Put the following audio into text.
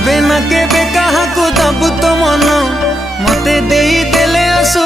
केबे ना केबे कहा को दबु तो मन मते देई देले असु